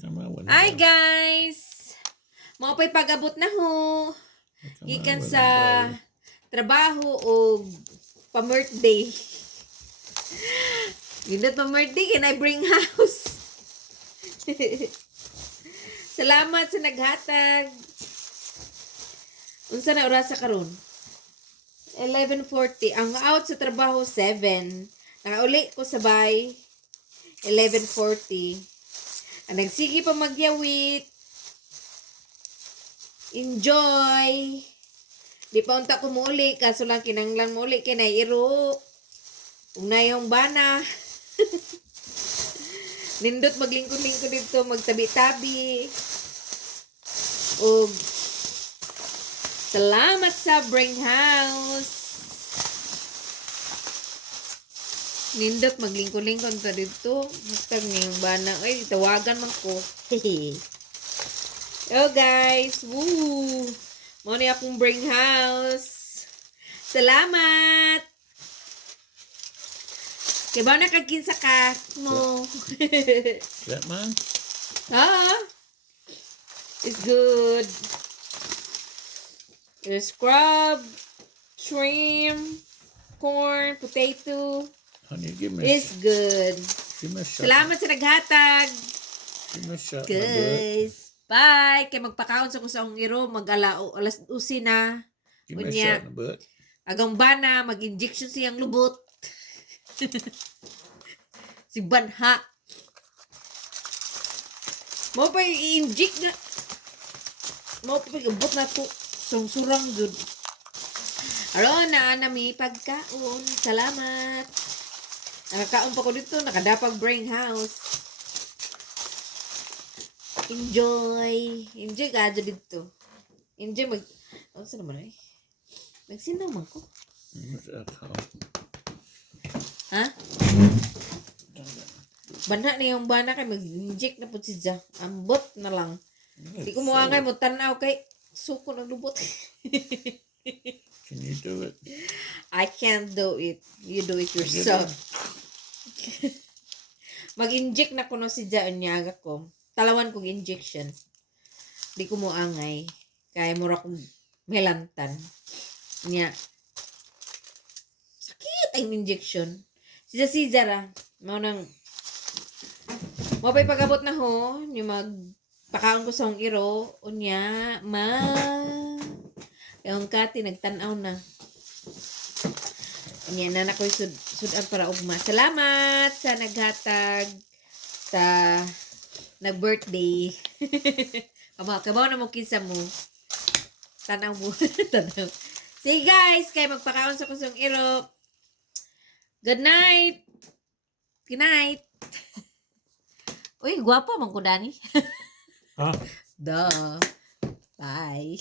Hi guys! Mao pa'y pag-abot na ho. Gikan sa trabaho o pa-birthday. Gindot pa-birthday can I bring house? Salamat sa naghatag. Unsa na oras sa karon? 11:40. Ang out sa trabaho 7. Nakauli ko sabay 11:40. Ang nagsigi pa magyawit. Enjoy. Di pa unta ko muli. Kaso lang kinanglan muli. Kinairo. Una yung bana. Nindot maglingkod-lingkod dito. Magtabi-tabi. O salamat sa Bring House. Nindot maglingkod-lingkod ta dito. Matag na yung bana. Ay, tawagan man ko. Hehe. Hello guys. Woo! Mo ni akong Bring House. Salamat! Kaya ba nakagkinsa ka? No. That man? It's good. There's crab, shrimp, corn, potato. Honey, give me It's good. give me a shot. Salamat sa naghatag. Give me a shot. Guys. Bye. Kaya magpakaon sa ko sa akong iro. Mag-alao. Alas 12 na. Give me a Unya. shot in the butt. Agang bana. Mag-injection siyang lubot. Si Banha. Mo pa i-inject na. Mo pa i-abot na to. Surang good. Aro na nami pagkaon. Salamat. Nakakaon pa ko dito. Nakadapag Bring House. Enjoy. Enjoy ka dito. Enjoy mag... Ano sa naman eh? Nagsinaw man ko. What's that called? Ha? Banha na yung bana kay mag-inject na po siya. Ambot na lang. Di ko mawangay mo tanaw kay suko ng lubot. Can you do it? I can't do it. You do it yourself. Mag-inject na ko no si Jaanyaga ko. Talawan kong injection. Di ko mo angay. Kaya mura kong melantan. Nya. Sakit ang injection. Si Zara. Mo pa'y pag-abot na ho. Yung magpakaon ko sa hong iro. Unya. Yung kati nagtanaw na. Unya na na ko'y sudan para ugma. Salamat sa naghatag. Sa nag-birthday. Kabaw na mo kinsa mo. Tanaw mo. Tanaw. Sige guys, kaya magpakaon sa kusong iro. Good night. Good night. Uy, guwapo man ko Dani. Huh? Duh. Bye.